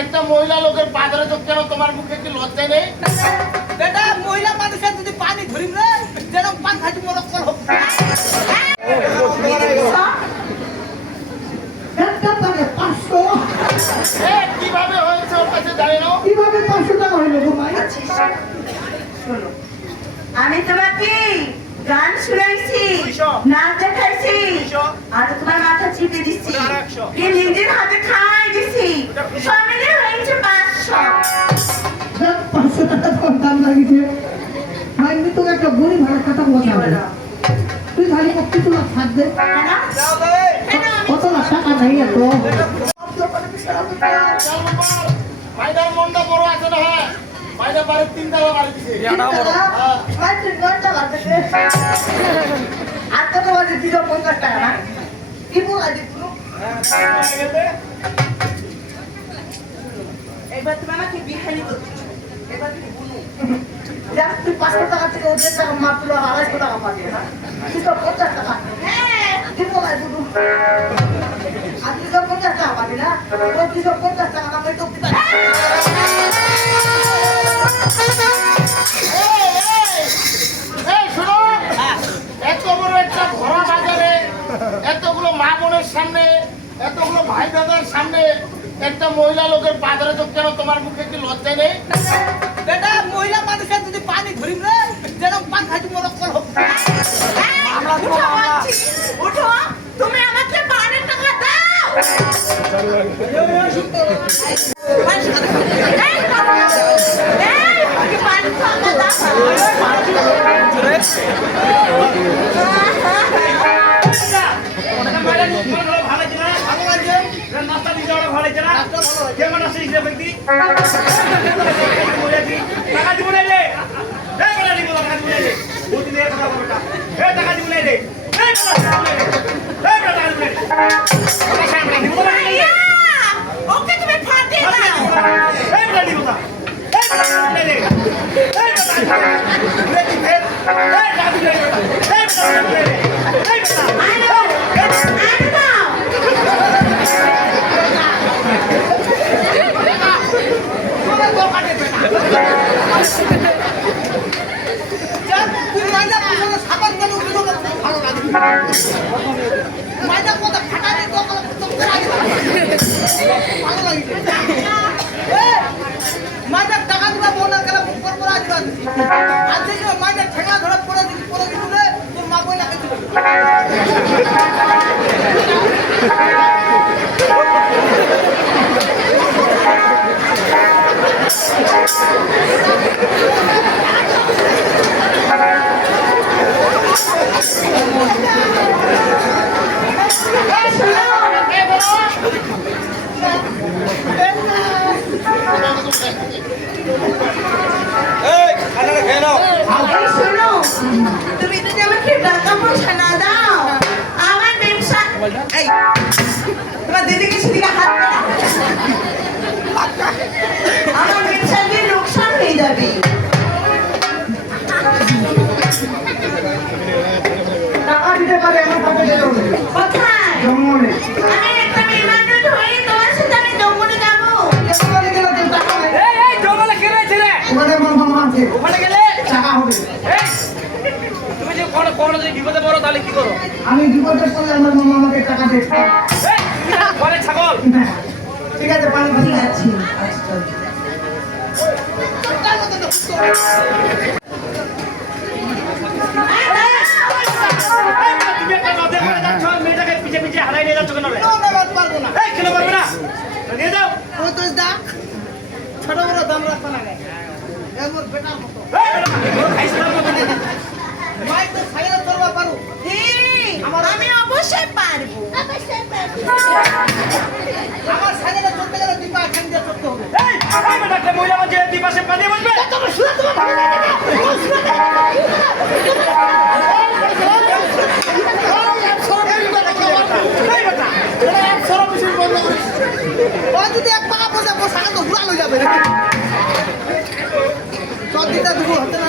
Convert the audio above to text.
একটা মহিলা লোকের পা ধরে তো কেন তোমার মুখে কি লজ্জা নেই? বেটা মহিলা মানুষের যদি পানি ধরিম রে যেরকম পান খাইতে মরক্কল হোক একটা পারে 500 কিভাবে হয়েছে ওর কাছে জানি না। কিভাবে 500 টাকা হইলো গো ভাই? শোনো, আমি তোমাকে গান শুনাইছি, নাচ দেখাইছি, আর তোমার মাথা চিপে দিচ্ছি, নিজের হাতে খাই দিচ্ছি, সব মিলে হয়েছে 500। 500 টাকা তোর দাম লাগিছে ভাই। আমি তোকে একটা গরিব ভাড়া কথা বলছি, তুই খালি কিছু না ছাড় দে। কত লাখ টাকা নাই এত? মাইদার মনটা বড় আছে না? হ্যাঁ, মাইদার বাড়ির 3 তলা বাড়ি দিছে। এবার তুমি আমাকে বিহারি করছো, এবার তুমি বলো তুই 500 টাকা থেকে ওদের টাকা মাত্র 250 টাকা পাবি না? তুই তো 50 টাকা দিব না শুধু। আর তুই তো 50 টাকা পাবি না? তুই তো 50 টাকা আমি তো দিতে শোনো, এত বড় একটা ভরা বাজারে এতগুলো মা বোনের সামনে, এতগুলো ভাই দাদার সামনে একটা মহিলা লোকের পা ধরে তো কেন তোমার মুখে কি লজ্জা নেই? বেটা মহিলা মানুষের যদি পানি ধরিম রে যেরকম পান খাইতে মরক্কল হোক উঠো, তুমি আমাকে পানির টাকা দাও। ওকে তুমি ফাটিয়ে দাও। তুই মাইদা পুরো সাবান করে উঠে ভালো লাগে মাইদা কথা ফাটালে তো ভালো লাগে মাইদার টাকা দিবা মনে করে উপর পর আসবা আজ থেকে মাইদার ঠেকা ধরে পড়ে দিবি রে তোর মা বই লাগে তুমি যদি আমাকে টাকা পয়সা না দাও, আমার ব্যবসা তোমার দিদিকে সেদিকে হাত আমার ব্যবসার যে লোকসান হয়ে যাবে। টাকা দিতে পারে আমার টাকা দিতে হবে। কোথায়? জঙ্গলে আমি একটা বিমানরুট হয়ে তোমার সাথে আমি জঙ্গলে যাবো। জঙ্গলে গেলে তো টাকা নাই। জঙ্গলে কে রয়েছে রে ওখানে আমার মামা আছে, ওখানে গেলে টাকা হবে। তুমি যে কোনো যদি বিপদে পড়ো তাহলে কি করো? আমি বিপদের সময় আমার মামা আমাকে টাকা দেয়। ঘরে ছাগল ঠিক আছে, পানি ঠিক আছে। তুমি একটা নদী ঘাটে যাচ্ছ মেয়েটাকে পিছে পিছে হারাই নিয়ে যাচ্ছ কেন রে? পারবো না কেন পারবে না? নিয়ে যাও ওই তো দেখ ছোট বড় দাম রাখতে লাগে এমন বেটার মতো মাই তো সাইরা চলবা পারো আমি অবশ্যই পারবো। আমার সাইরা চলতে গেলে দিবা খান দিয়ে চলতে হবে এই বেটা মহিলা মাঝে দিবাসে পানি বসবে তোমার শুনে তোমার ভালো লাগে না যদি এক পাকা পয়সা বসা তো হুড়া লই যাবে চল দিতে দেবো হাতে না